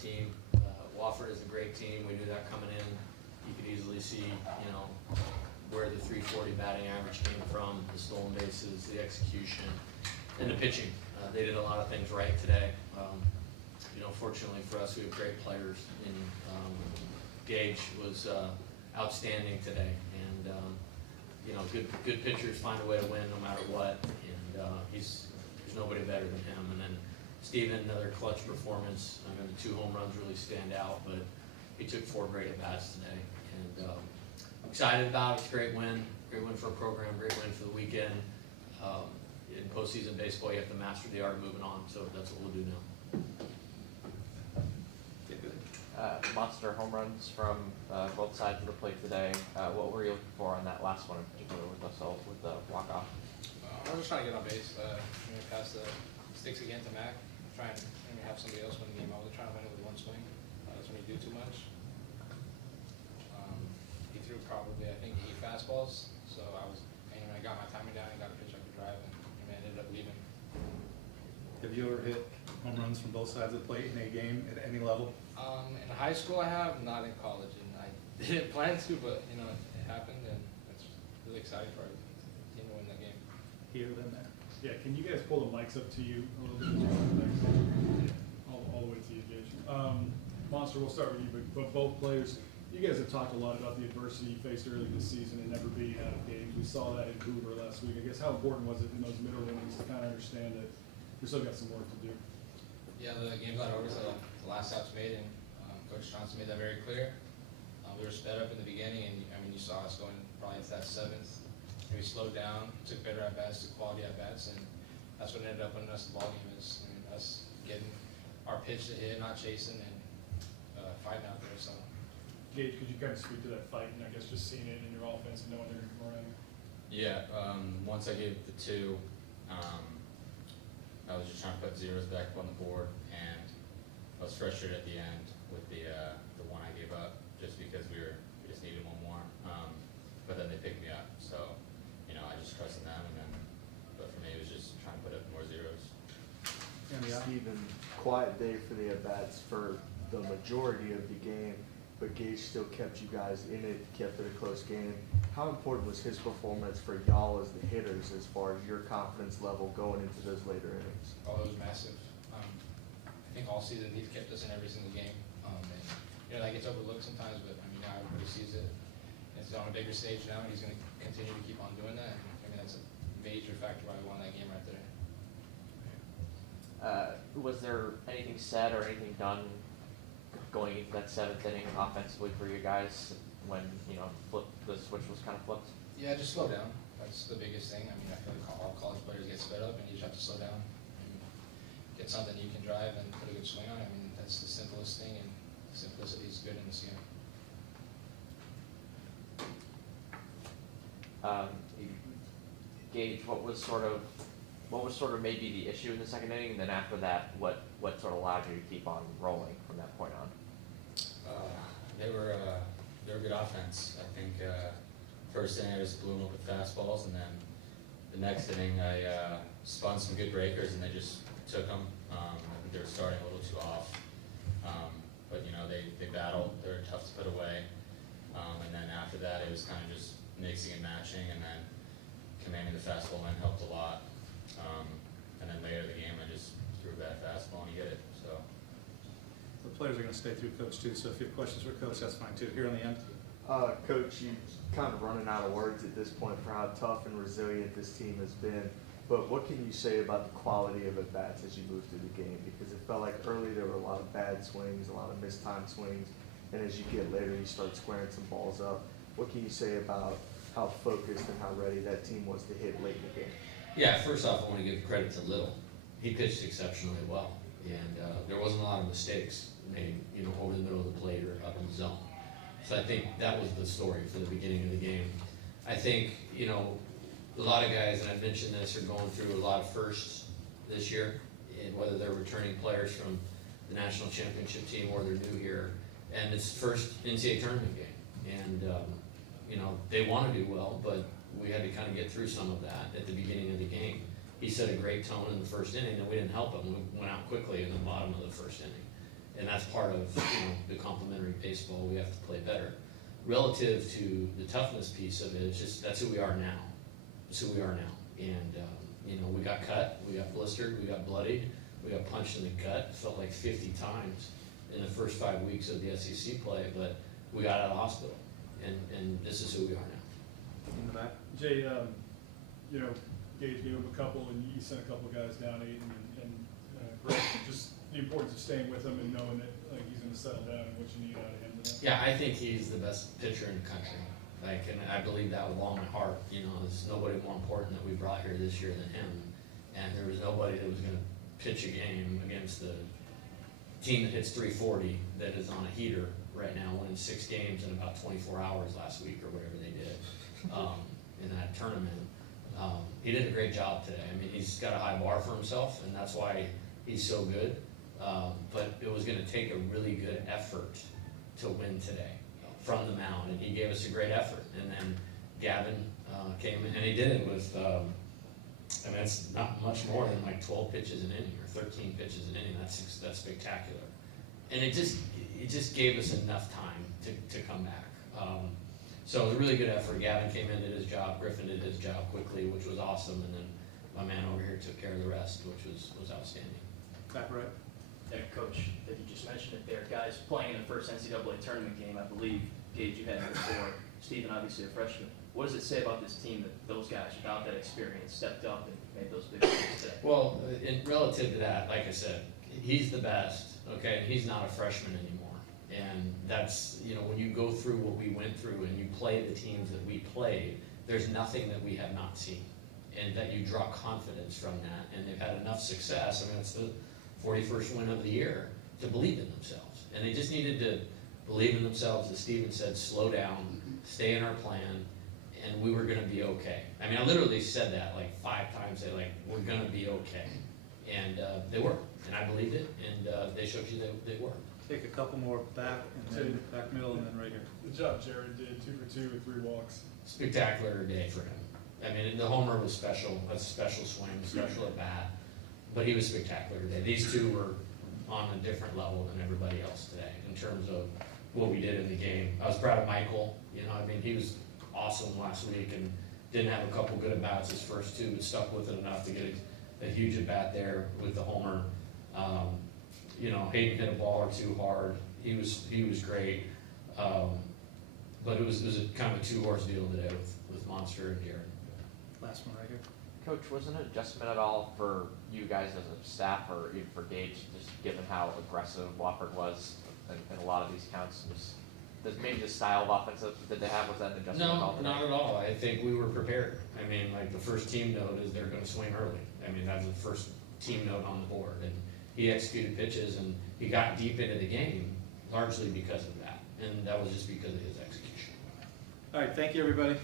team. Wofford is a great team. We knew that coming in. You could easily see, you know, where the 340 batting average came from, the stolen bases, the execution, and the pitching. They did a lot of things right today. You know, fortunately for us, we have great players, and Gage was outstanding today. And you know, good pitchers find a way to win no matter what, and there's nobody better than him. And then Steven, another clutch performance. I mean, the 2 home runs really stand out, but he took 4 great at-bats today. And I'm excited about it. It's a great win for a program, great win for the weekend. In postseason baseball, you have to master the art of moving on, so that's what we'll do now. Monster home runs from both sides of the plate today. What were you looking for on that last one in particular with the walk-off? I was just trying to get on base. Pass the sticks again to Mac. Try and have somebody else win the game. I wasn't trying to win it with one swing. That's when you do too much. He threw probably, I think, 8 fastballs. So I got my timing down and got a pitch I could drive, and ended up leaving. Have you ever hit home runs from both sides of the plate in a game at any level? In high school I have, not in college, and I didn't plan to, but it happened, and it's really exciting for our team to win that game. Here than there. Yeah, can you guys pull the mics up to you a little bit? All the way to you, Gage. Monster, we'll start with you, but both players, you guys have talked a lot about the adversity you faced early this season and never being out of games. We saw that in Hoover last week. I guess how important was it in those middle innings to kind of understand that we still got some work to do? Yeah, the game got over, so the last out's made, and Coach Johnson made that very clear. We were sped up in the beginning, and you saw us going probably into that 7th. And we slowed down, took better at-bats, took quality at-bats, and that's what ended up winning us the ballgame, is us getting our pitch to hit, not chasing, and fighting out there. So, Gage, could you kind of speak to that fight, and I guess just seeing it in your offense and knowing they're going to come around? Yeah, once I gave the 2, I was just trying to put zeros back up on the board, and I was frustrated at the end with the one I gave up, just because we just needed one more. But then they picked me up, so I just trusted them, but for me it was just trying to put up more zeros. Steven, quiet day for the at-bats for the majority of the game, but Gage still kept you guys in it, kept it a close game. How important was his performance for y'all as the hitters as far as your confidence level going into those later innings? Oh, it was massive. I think all season he's kept us in every single game. And that gets overlooked sometimes, but now everybody sees it. It's on a bigger stage now, and he's going to continue to keep on doing that. That's a major factor why we won that game right there. Was there anything said or anything done going into that 7th inning offensively for you guys when the switch was kind of flipped? Yeah, just slow down. That's the biggest thing. I feel like all college players get sped up, and you just have to slow down and get something you can drive and put a good swing on. That's the simplest thing, and simplicity is good in this game. Gage, what was sort of maybe the issue in the 2nd inning, and then after that, what sort of allowed you to keep on rolling from that point on? They were good offense. I think first inning I just blew them up with fastballs, and then the next inning I spun some good breakers, and they just took them. I think they were starting a little too off, but they battled. They were tough to put away, and then after that it was kind of just mixing and matching, and then commanding the fastball line helped a lot. And then later in the game I just threw a bad fastball and you get it. So The players are going to stay through Coach too, so if you have questions for Coach, that's fine too. Here on the end. Coach, you kind of running out of words at this point for how tough and resilient this team has been. But what can you say about the quality of at-bats as you move through the game? Because it felt like early there were a lot of bad swings, a lot of mistimed swings, and as you get later you start squaring some balls up. What can you say about how focused and how ready that team was to hit late in the game? Yeah, first off, I want to give credit to Little. He pitched exceptionally well, and there wasn't a lot of mistakes made, over the middle of the plate or up in the zone. So I think that was the story for the beginning of the game. I think, a lot of guys, and I've mentioned this, are going through a lot of firsts this year, and whether they're returning players from the national championship team or they're new here, and it's first NCAA tournament game. And, they want to do well, but we had to kind of get through some of that at the beginning of the game. He set a great tone in the first inning, and we didn't help him. We went out quickly in the bottom of the first inning. And that's part of, the complementary baseball, we have to play better. Relative to the toughness piece of it, it's just, that's who we are now. That's who we are now. And, we got cut, we got blistered, we got bloodied, we got punched in the gut, felt like 50 times in the first 5 weeks of the SEC play, but we got out of the hospital. And this is who we are now. In the back? Jay, Gage gave him a couple, and you sent a couple of guys down, Aiden, and Greg, just the importance of staying with him and knowing that, like, he's gonna settle down and what you need out of him today. Yeah, I think he's the best pitcher in the country. Like, and I believe that with all my heart. There's nobody more important that we brought here this year than him. And there was nobody that was gonna pitch a game against the team that hits 340 that is on a heater right now, winning 6 games in about 24 hours last week or whatever they did in that tournament. He did a great job today. I mean, he's got a high bar for himself, and that's why he's so good. But it was gonna take a really good effort to win today from the mound, and he gave us a great effort. And then Gavin came in, and he did it with, it's not much more than like 12 pitches an inning or 13 pitches an inning. That's spectacular. And it just gave us enough time to come back. So it was a really good effort. Gavin came in, did his job. Griffin did his job quickly, which was awesome. And then my man over here took care of the rest, which was outstanding. Back right? Yeah, Coach, that you just mentioned it there. Guys playing in the first NCAA tournament game, I believe, Gage, you had it before. Stephen, obviously a freshman. What does it say about this team that those guys, without that experience, stepped up and made those big moves today? Well, relative to that, like I said, he's the best, okay, and he's not a freshman anymore. And that's, when you go through what we went through and you play the teams that we played, there's nothing that we have not seen. And that you draw confidence from that, and they've had enough success. I mean, it's the 41st win of the year to believe in themselves. And they just needed to believe in themselves, as Steven said, slow down, stay in our plan, and we were gonna be okay. I mean, I literally said that like 5 times, we're gonna be okay. And they were, and I believed it, and they showed you they were. Take a couple more back, and then back middle, and then right here. Good job, Jared did, 2 for 2 with 3 walks. Spectacular day for him. I mean, the homer was special, that's a special swing, special at bat, but he was spectacular today. These two were on a different level than everybody else today in terms of what we did in the game. I was proud of Michael, he was awesome last week and didn't have a couple good at-bats his first 2, but stuck with it enough to get a huge at-bat there with the homer. Hayden hit a ball or 2 hard. He was great. But it was a kind of a 2-horse deal today with Monster and Jared. Last one right here. Coach, wasn't an adjustment at all for you guys as a staff or even for Gage, just given how aggressive Wofford was in a lot of these counts? Maybe the style of offense that they have, was that an adjustment at all? No, not at all. I think we were prepared. I mean, like the first team note is they're going to swing early. I mean, that's the first team note on the board. And he executed pitches and he got deep into the game largely because of that. And that was just because of his execution. All right, thank you, everybody.